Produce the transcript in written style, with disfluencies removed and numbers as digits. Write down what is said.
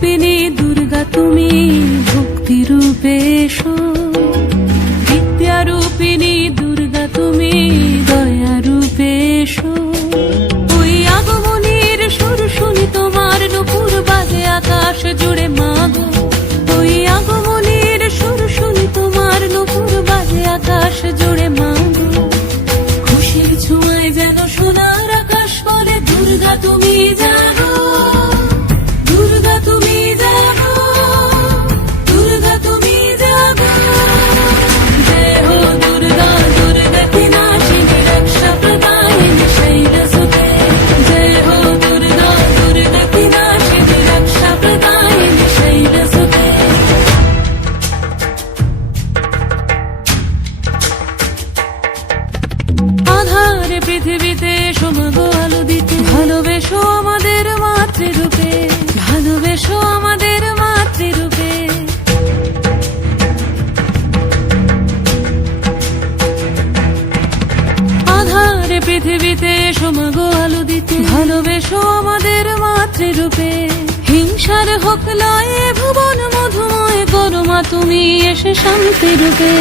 রূপিণী দুর্গা তুমি ভক্তি রূপে এসো, বিদ্যা রূপিণী দুর্গা তুমি দয়া রূপে এসো। ওই আগমনীর সুর শুনি তোমার নুপুর বাজে আকাশ জুড়ে মাগো, ওই আগমনীর সুর শুনি তোমার নুপুর বাজে আকাশ জুড়ে মাগো। খুশির ছোঁয়ায় যেন সোনার আকাশ বলে দুর্গা তুমি জাগো, দুর্গা তুমি জাগো, দুর্গা তুমি জাগো। জয় হো দুর্গা দুর্গা কি নাশিনী রক্ষা প্রদায়িনী শৈলসুতে, জয় হো দুর্গা দুর্গা কি নাশিনী রক্ষা প্রদায়িনী শৈলসুতে। আধারে পৃথিবীতে এসো মাগো আলো দিতে, ভালোবেসো আমাদের মাতৃরূপে, ভালোবেসো আমাদের মাতৃরূপে। আধারে পৃথিবীতে এসো মাগো আলো দিতে, ভালোবেসো আমাদের মাতৃরূপে। হিংসার হোক লয়ে ভুবন মধুময় করো মা তুমি এসে শান্তি রূপে।